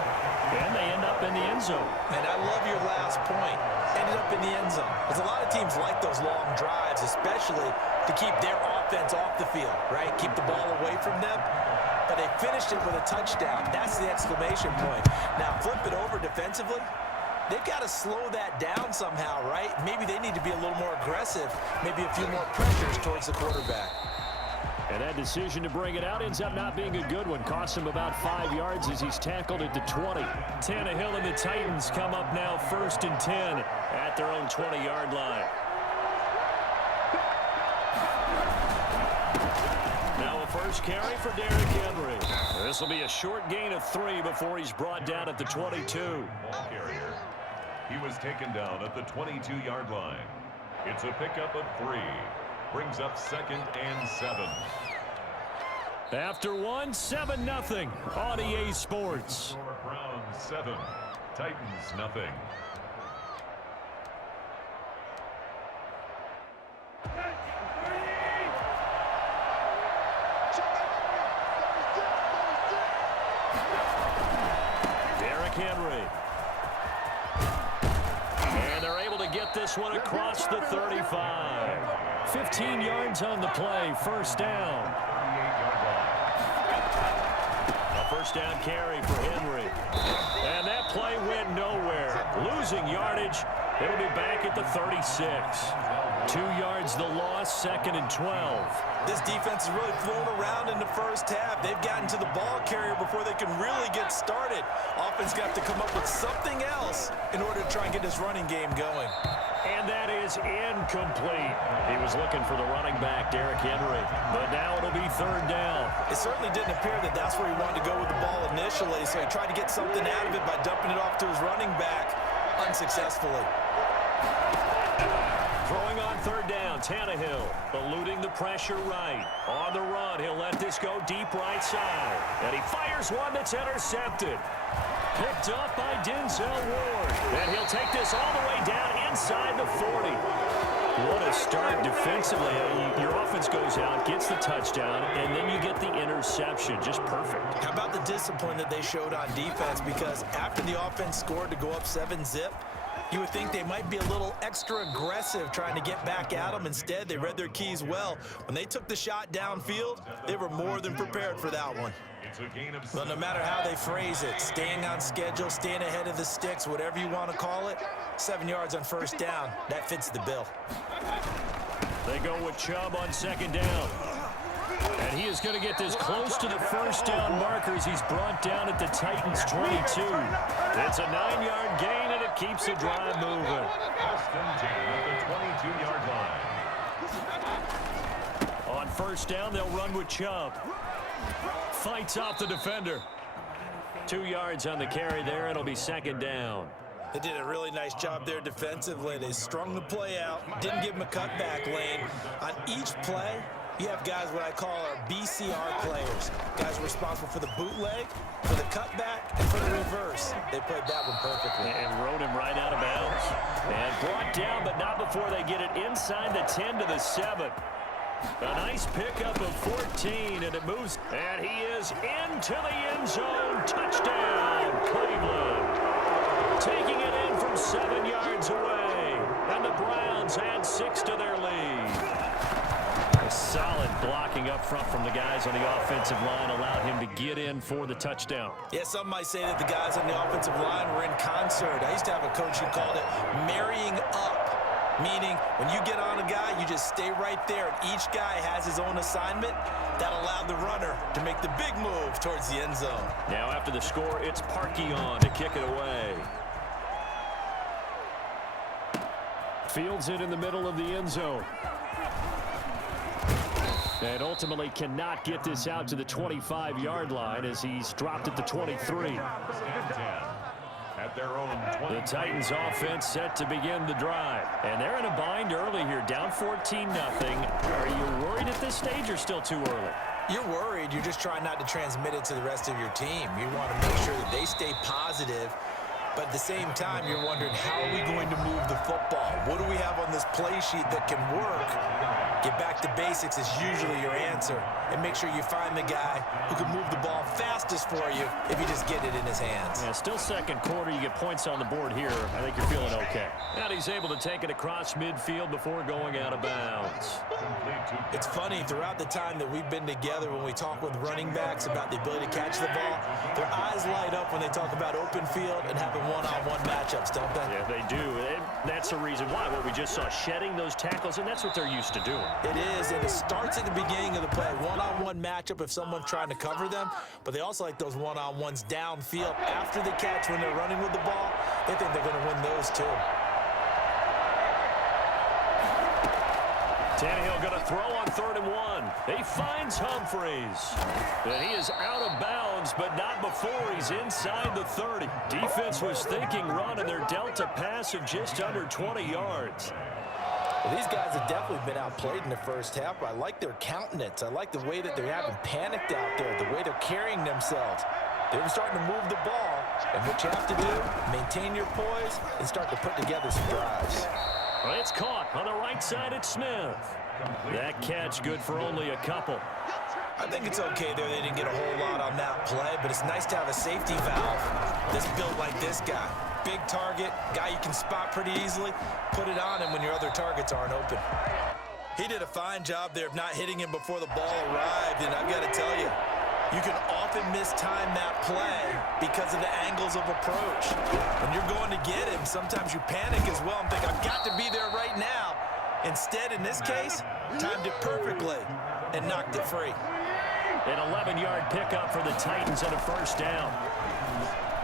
and they end up in the end zone. And I love your last point. Ended up in the end zone. There's a lot of teams like those long drives, especially to keep their offense off the field, right? Keep the ball away from them. But they finished it with a touchdown. That's the exclamation point. Now flip it over defensively. They've got to slow that down somehow, right? Maybe they need to be a little more aggressive, maybe a few more pressures towards the quarterback. And that decision to bring it out ends up not being a good one. Costs him about 5 yards as he's tackled at the 20. Tannehill and the Titans come up now 1st and 10 at their own 20-yard line. Now a first carry for Derrick Henry. This will be a short gain of 3 before he's brought down at the 22. Ball carrier. He was taken down at the 22-yard line. It's a pickup of 3. Brings up 2nd and 7. After 1, 7-0 on EA Sports. Browns 7, Titans nothing. Derrick Henry. And they're able to get this one across the 35. 15 yards on the play, 1st down. A 1st down carry for Henry. And that play went nowhere. Losing yardage. It'll be back at the 36. 2 yards the loss, 2nd and 12. This defense is really flown around in the first half. They've gotten to the ball carrier before they can really get started. Offense got to come up with something else in order to try and get this running game going. And that is incomplete. He was looking for the running back, Derrick Henry. But now it'll be third down. It certainly didn't appear that that's where he wanted to go with the ball initially, so he tried to get something out of it by dumping it off to his running back unsuccessfully. Throwing on third down, Tannehill eluding the pressure right. On the run, he'll let this go deep right side. And he fires one that's intercepted. Picked up by Denzel Ward. And he'll take this all the way down inside the 40. What a start defensively. Your offense goes out, gets the touchdown, and then you get the interception. Just perfect. How about the discipline that they showed on defense? Because after the offense scored to go up 7-zip, you would think they might be a little extra aggressive trying to get back at them. Instead, they read their keys well. When they took the shot downfield, they were more than prepared for that one. Well, no matter how they phrase it, staying on schedule, staying ahead of the sticks, whatever you want to call it, 7 yards on first down, that fits the bill. They go with Chubb on second down. And he is going to get this close to the first down marker as he's brought down at the Titans' 22. It's a 9-yard gain, and it keeps the drive moving. Austin at the 22-yard line. On first down, they'll run with Chubb. Fights off the defender. 2 yards on the carry there. It'll be second down. They did a really nice job there defensively. They strung the play out, didn't give him a cutback lane. On each play, you have guys what I call our BCR players. Guys responsible for the bootleg, for the cutback, and for the reverse. They played that one perfectly. And rode him right out of bounds. And brought down, but not before they get it inside the 10 to the 7. A nice pickup of 14, and it moves. And he is into the end zone. Touchdown, Cleveland. Taking it in from 7 yards away. And the Browns add 6 to their lead. A solid blocking up front from the guys on the offensive line allowed him to get in for the touchdown. Yeah, some might say that the guys on the offensive line were in concert. I used to have a coach who called it marrying up. Meaning, when you get on a guy, you just stay right there. And each guy has his own assignment. That allowed the runner to make the big move towards the end zone. Now, after the score, it's Parkey on to kick it away. Fields it in the middle of the end zone. And ultimately cannot get this out to the 25-yard line as he's dropped at the 23. At their own 20. The Titans offense set to begin the drive. And they're in a bind early here, down 14-0. Are you worried at this stage or still too early? You're worried. You're just trying not to transmit it to the rest of your team. You want to make sure that they stay positive. But at the same time, you're wondering, how are we going to move the football? What do we have on this play sheet that can work? Get back to basics is usually your answer. And make sure you find the guy who can move the ball fastest for you if you just get it in his hands. Yeah, still second quarter. You get points on the board here. I think you're feeling okay. And he's able to take it across midfield before going out of bounds. It's funny, throughout the time that we've been together, when we talk with running backs about the ability to catch the ball, their eyes light up when they talk about open field and having one-on-one matchups, don't they? Yeah, they do. And that's the reason why. What we just saw, shedding those tackles, and that's what they're used to doing. It is, and it starts at the beginning of the play. One-on-one matchup if someone's trying to cover them, but they also like those one-on-ones downfield after the catch when they're running with the ball. They think they're going to win those too. Tannehill going to throw on 3rd and 1. He finds Humphries. And he is out of bounds, but not before he's inside the 30. Defense was thinking run, and they're dealt a pass of just under 20 yards. Well, these guys have definitely been outplayed in the first half, but I like their countenance. I like the way that they haven't panicked out there, the way they're carrying themselves. They're starting to move the ball, and what you have to do, maintain your poise and start to put together some drives. Well, it's caught on the right side at Smith. That catch good for only a couple. I think it's okay there. They didn't get a whole lot on that play, but it's nice to have a safety valve that's built like this guy. Big target, guy you can spot pretty easily. Put it on him when your other targets aren't open. He did a fine job there of not hitting him before the ball arrived, and I've got to tell you, you can often mistime that play because of the angles of approach. When you're going to get him, sometimes you panic as well and think, I've got to be there right now. Instead, in this case, timed it perfectly and knocked it free. An 11-yard pickup for the Titans and a first down.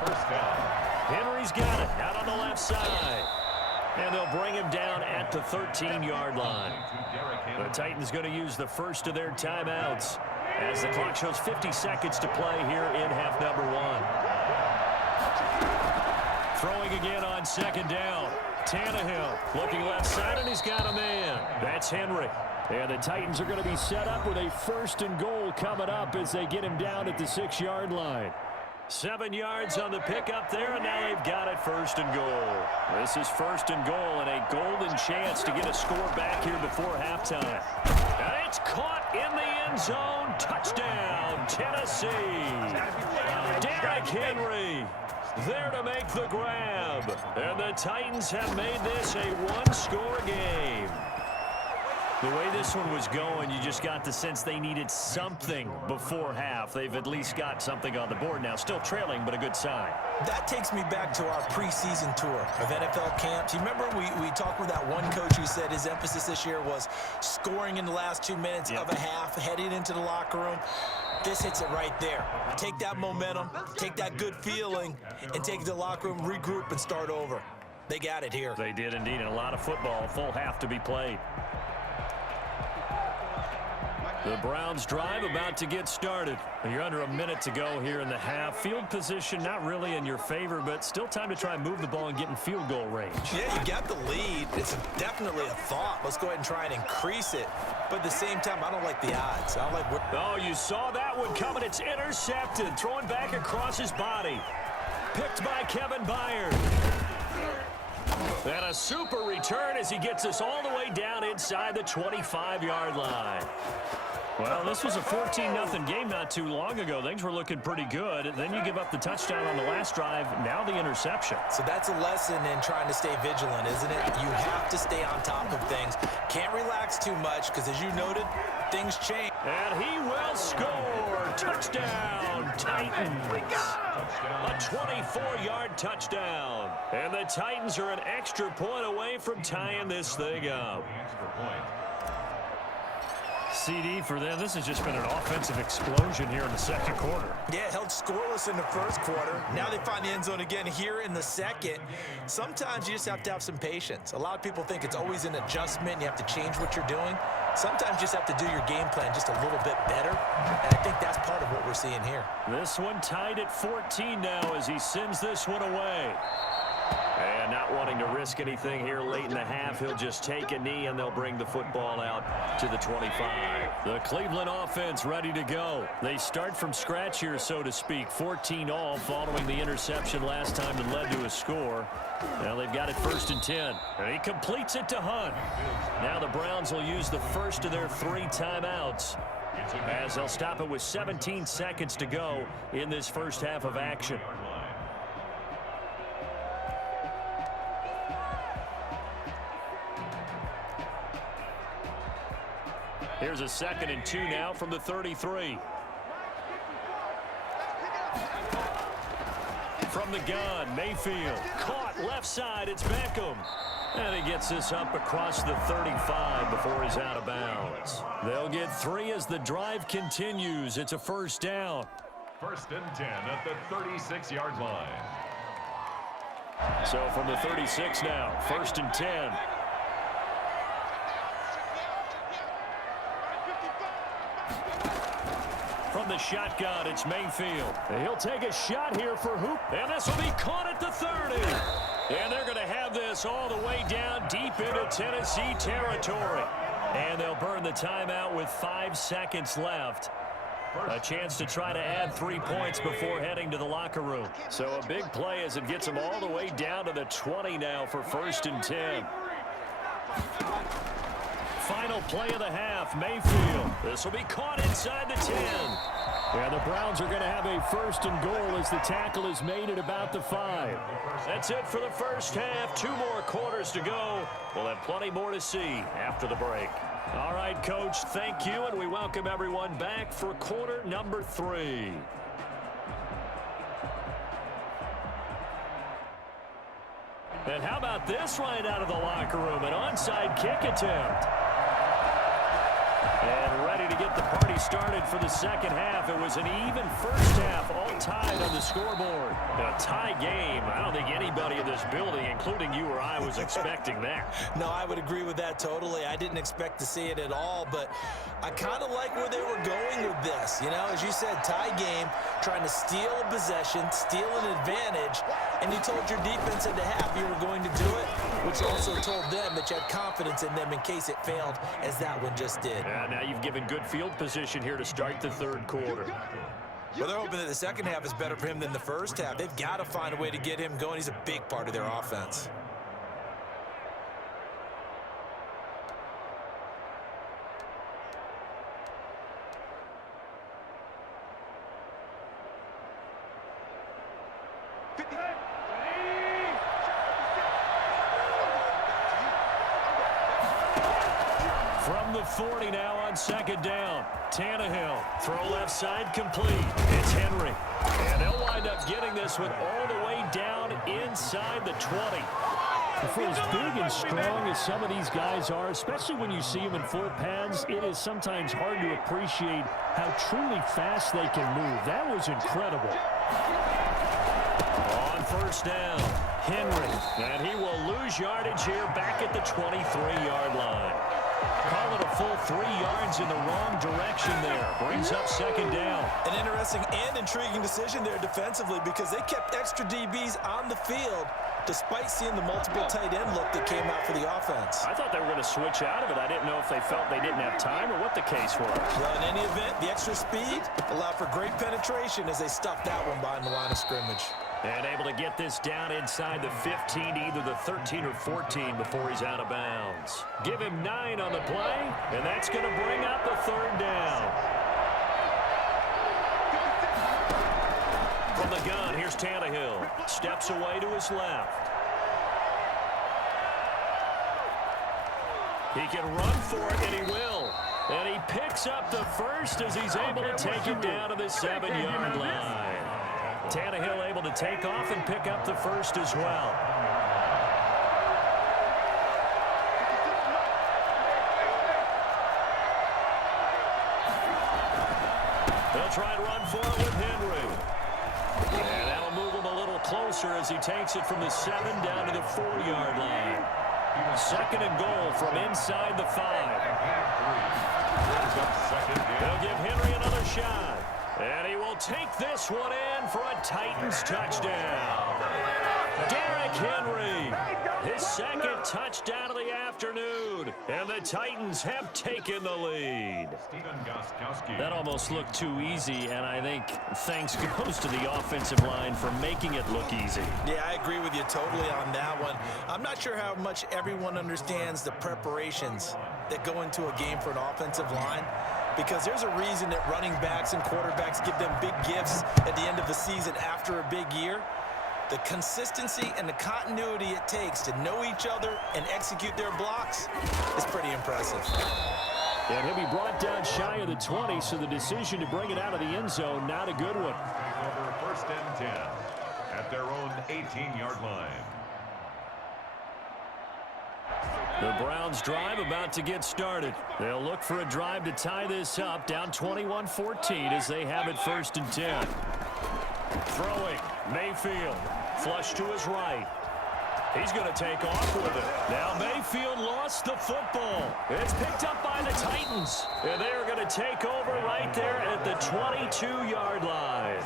First down. Henry's got it out on the left side. And they'll bring him down at the 13-yard line. The Titans going to use the first of their timeouts as the clock shows 50 seconds to play here in half number 1. Throwing again on second down. Tannehill looking left side, and he's got a man. That's Henry. And the Titans are going to be set up with a 1st and goal coming up as they get him down at the 6-yard line. 7 yards on the pickup there, and now they've got it 1st and goal. This is 1st and goal and a golden chance to get a score back here before halftime. And it's caught in the end zone. Touchdown, Tennessee. Derrick Henry there to make the grab. And the Titans have made this a one-score game. The way this one was going, you just got the sense they needed something before half. They've at least got something on the board now. Still trailing, but a good sign. That takes me back to our preseason tour of NFL camps. You remember we talked with that one coach who said his emphasis this year was scoring in the last 2 minutes of a half, heading into the locker room. This hits it right there. Take that momentum, take that good feeling, and take it to the locker room, regroup, and start over. They got it here. They did indeed, and a lot of football, a full half to be played. The Browns drive about to get started. You're under a minute to go here in the half. Field position not really in your favor, but still time to try and move the ball and get in field goal range. Yeah, you got the lead. It's definitely a thought. Let's go ahead and try and increase it. But at the same time, I don't like the odds. I don't like what... Oh, you saw that one coming. It's intercepted. Throwing back across his body. Picked by Kevin Byard. And a super return as he gets us all the way down inside the 25-yard line. Well, this was a 14-0 game not too long ago. Things were looking pretty good. Then you give up the touchdown on the last drive. Now the interception. So that's a lesson in trying to stay vigilant, isn't it? You have to stay on top of things. Can't relax too much because, as you noted, things change. And he will score. Touchdown, Titans. A 24-yard touchdown. And the Titans are an extra point away from tying this thing up. CD for them. This has just been an offensive explosion here in the second quarter. Yeah, held scoreless in the first quarter. Now they find the end zone again here in the second. Sometimes you just have to have some patience. A lot of people think it's always an adjustment. You have to change what you're doing. Sometimes you just have to do your game plan just a little bit better. And I think that's part of what we're seeing here. This one tied at 14 now as he sends this one away. And not wanting to risk anything here late in the half, he'll just take a knee and they'll bring the football out to the 25. The Cleveland offense ready to go. They start from scratch here, so to speak. 14 all following the interception last time that led to a score. Now they've got it 1st and 10. And he completes it to Hunt. Now the Browns will use the first of their 3 timeouts as they'll stop it with 17 seconds to go in this first half of action. Here's a 2nd and 2 now from the 33. From the gun, Mayfield. Caught left side, it's Beckham. And he gets this up across the 35 before he's out of bounds. They'll get 3 as the drive continues. It's a 1st down. 1st and 10 at the 36-yard line. So from the 36 now, 1st and 10. From the shotgun, it's Mayfield. He'll take a shot here for Hoop. And this will be caught at the 30. And they're going to have this all the way down deep into Tennessee territory. And they'll burn the timeout with 5 seconds left. A chance to try to add 3 points before heading to the locker room. So a big play as it gets them all the way down to the 20 now for 1st and 10. Final play of the half, Mayfield. This will be caught inside the 10. And the Browns are going to have a 1st and goal as the tackle is made at about the 5. That's it for the first half. 2 more quarters to go. We'll have plenty more to see after the break. All right, Coach, thank you, and we welcome everyone back for quarter number 3. And how about this right out of the locker room? An onside kick attempt. And ready to get the party started for the second half. It was an even first half all tied on the scoreboard. A tie game. I don't think anybody in this building, including you or I, was expecting that. No, I would agree with that totally. I didn't expect to see it at all, but I kind of like where they were going with this. You know, as you said, tie game, trying to steal a possession, steal an advantage, and you told your defense at the half you were going to do it, which also told them that you had confidence in them in case it failed, as that one just did. Yeah, now you've given good field position here to start the third quarter. Well, they're hoping that the second half is better for him than the first half. They've got to find a way to get him going. He's a big part of their offense. From the 40 now on second down. Tannehill, throw left side complete. It's Henry. And they'll wind up getting this one all the way down inside the 20. For as big and strong as some of these guys are, especially when you see them in full pads, it is sometimes hard to appreciate how truly fast they can move. That was incredible. On first down, Henry. And he will lose yardage here back at the 23-yard line. Call it a full 3 yards in the wrong direction there. Brings up second down. An interesting and intriguing decision there defensively because they kept extra DBs on the field despite seeing the multiple tight end look that came out for the offense. I thought they were going to switch out of it. I didn't know if they felt they didn't have time or what the case was. Well, in any event, the extra speed allowed for great penetration as they stuffed that one behind the line of scrimmage. And able to get this down inside the 15, either the 13 or 14 before he's out of bounds. Give him 9 on the play, and that's going to bring up a third down. From the gun, here's Tannehill. Steps away to his left. He can run for it, and he will. And he picks up the first as he's able to take it down to the 7-yard line. Tannehill able to take off and pick up the first as well. They'll try and run for it with Henry. And that'll move him a little closer as he takes it from the 7 down to the 4-yard line. Second and goal from inside the 5. They'll give Henry another shot. And he will take this one in for a Titans touchdown. Derrick Henry, his second touchdown of the afternoon. And the Titans have taken the lead. That almost looked too easy, and I think thanks goes to the offensive line for making it look easy. Yeah, I agree with you totally on that one. I'm not sure how much everyone understands the preparations that go into a game for an offensive line, because there's a reason that running backs and quarterbacks give them big gifts at the end of the season after a big year. The consistency and the continuity it takes to know each other and execute their blocks is pretty impressive. And he'll be brought down shy of the 20, so the decision to bring it out of the end zone, not a good one. First and 10 at their own 18-yard line. The Browns drive about to get started. They'll look for a drive to tie this up, down 21-14 as they have it first and 10. Throwing, Mayfield, flush to his right. He's going to take off with it. Now Mayfield lost the football. It's picked up by the Titans. And they are going to take over right there at the 22-yard line.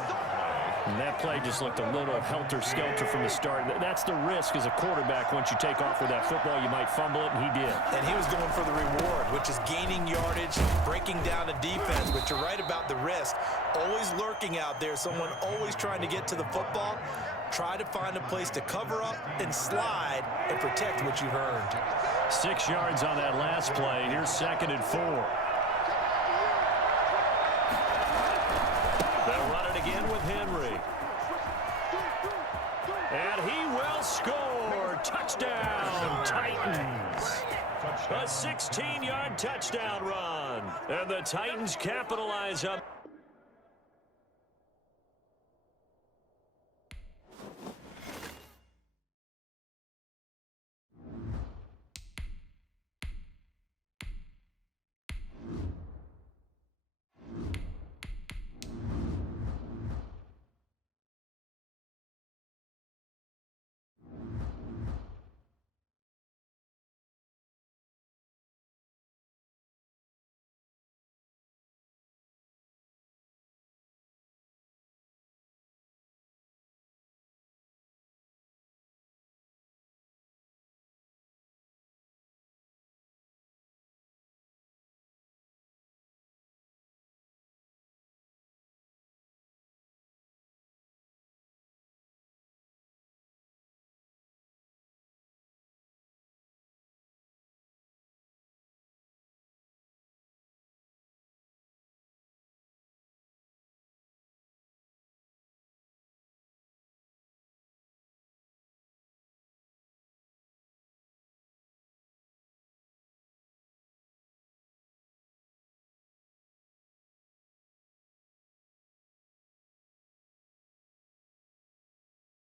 And that play just looked a little helter-skelter from the start. That's the risk as a quarterback. Once you take off with that football, you might fumble it, and he did. And he was going for the reward, which is gaining yardage, breaking down a defense. But you're right about the risk. Always lurking out there, someone always trying to get to the football. Try to find a place to cover up and slide and protect what you've earned. 6 yards on that last play. Here's second and 4. They'll run it again with Henry. And he will score. Touchdown, Titans. A 16-yard touchdown run. And the Titans capitalize on